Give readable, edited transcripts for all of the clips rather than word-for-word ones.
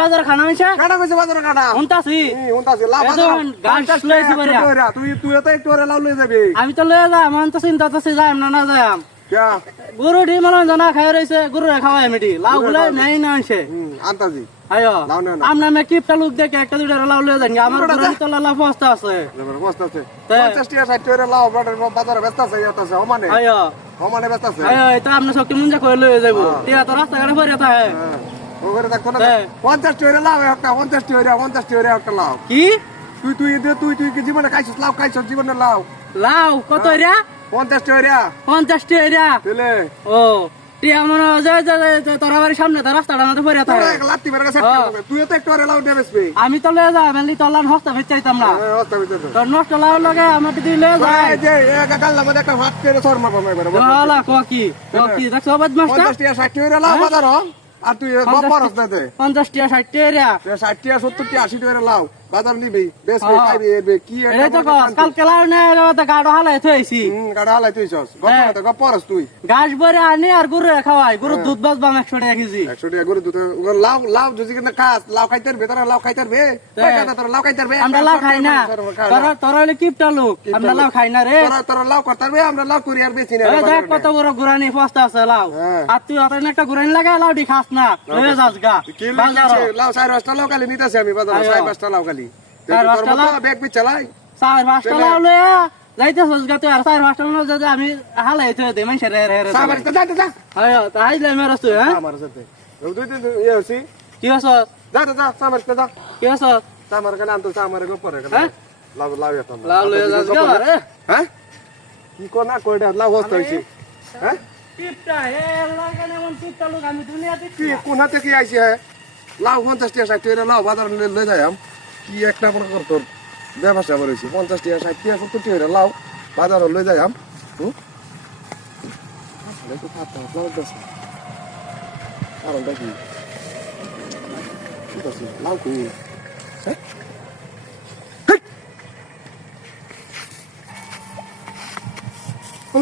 বাজার খানা আমি তো লয়ে যাম তো চিন্তা তো যাইম না যাইম গরু ডি মনে জানা খাই রয়েছে গরু খাওয়াই মিটি লাউ গুলো নেই না আনছে আয়ো আমরা মে কিপটা লোক দেখে একটা দুইটা লাউ লয়ে যান আমার গরু তো লাউ বস্তা আছে বস্তা আছে 50 টাকা 60 টাকা লাউ বাজারে ব্যস্ত আছে ওমানে আয়ো ওমানে ব্যস্ত আছে আয়ো এটা আপনি শক্তি মুঞ্জা কই লয়ে যাইবো টিয়া তো রাস্তা ঘাটে পড়ে থাকে ওরে দেখো না 50 টাকা লাউ একটা 50 টাকা একটা লাউ কি তুই কি জীবনে খাইছিস লাউ খাইছিস জীবনে লাউ লাউ কত রে 50 টাকা 50 টাকা তেলে ও টিয়া মনে তোরা বাড়ির সামনে তো রাস্তাটা মতো পড়ে থাকে লাত্তি মেরে গেছে তুই তো একটু লাউ দিয়ে বেচবি আমি তো লয়ে যাই বেলি তো লান হস্তা বেচাইতাম না তো নষ্ট লাউ লাগে আমার দিদি লয়ে যায় এই যে গাল্লা মধ্যে একটা ভাত করে সর মারবা এবারে ওলা কি দেখছো বদমাশটা 50 টাকা 60 টাকা লাউ বাজার আর তুই গপর হস না দে 50 টাকা 60 টাকা 60 টাকা 70 টাকা 80 টাকা লাউ বাজার নিবি বেচবি খাইবি এরবে কি এই তো কালকে লাউ নে তো গাড়ো হালাই থইছি গাড়া হালাই তুইছস গপর হস তুই ঘাস ভরে আনি আর গরু খাওয়াই গরু দুধ বাজবাম 100 টাকা কেজি 100 টাকা গরু দুধ লাউ যদি কিনা খাস লাউ খাইতে পারবে তোরা লাউ খাইতে পারবে তোরা লাউ খাইতে পারবে আমরা লাউ খাই না তোরা হলে কিপটা লোক আমরা লাউ খাই না রে তোরা লাউ করতে পারবে আমরা লাউ করি আর বেচি না দেখ কত বড় গুরানি ফস্তা আছে লাউ আর তুই অত একটা গুরানি লাগা লাউ দি খাস না লয়ে যাস গা লাউ 4-5টা লাউ খালি নিতেছি আমি বাজারে 4-5টা লাউ খালি ব্যাগ বি চালাই 4-5টা লাউ লয়া যাইতেছস গা তুই আর 4-5টা লাউ যদি আমি হালাই থই দে মাইছে রে রে সাবার তা যা আয়ো তাই লে মেরাস তুই হ্যাঁ আমার সাথে দুই দিন ইয়ে হইছি কি হস যা সাবার তা যা কি হস সাবার কেন আনতো সাবার গো পরে কেন লাউ লাউ এটা লাউ লয়ে যাস গা রে হ্যাঁ কি কোনা কইডা লাউ হস্ত হইছি হ্যাঁ টিপটা এ লাগানে মন টিপটা লোক আমি দুনিয়াতে কি কোনাতে কি আইছে লাউ 50 টাকা 60 টাকা লাউ বাজার লয়ে যাইম কি একটা মনে কর তোর ব্যবসা করেছি 50 টাকা 60 টাকা 70 টাকা লাউ বাজার লয়ে যাইম দেখো খাতা লাউ দছ আর দেখি কি করছিস লাউ কই হ্যাঁ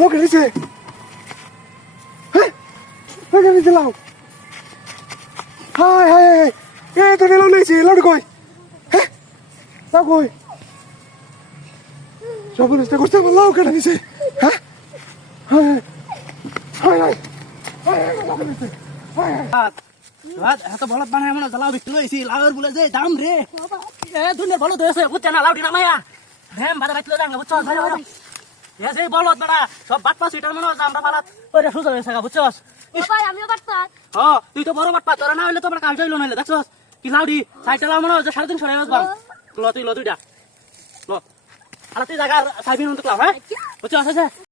লাউ কেছে হ্যাঁ কেছে লাউ হাই হাই এ তো লাউ লইছি লাউ কই হ্যাঁ লাউ কই সবুজ তে করতে লাউ কেটে নিছে হ্যাঁ হাই হাই হাই লাউ কেটে নিছে হাই হাই এত বলদ বানায় মনে লাউ বিক্রি হইছি লাউর বলে যে দাম রে এ দুনিয়া বলদ হইছে বুঝছ না লাউটি নামায়া ধ্যান বাজার রাখলে দাম বুঝছ ভাই এ যে বলদ বড়া সব বাটপা সিটার মনে আমরা পালাত ওরে সুজা হইছে গা বুঝছস বাবা আমিও বাটপা তুই তো বড় বাটপা তোরা না হইলে তো আমরা কাজ হইলো না দেখছস কি লাউডি সাইডটা লাউ মনে হয় 350 টাকা বাজবাম ল তুই ল দুইটা ল আর তুই জায়গা সাইবিন তো ক্লাব হ্যাঁ বুঝছস আছে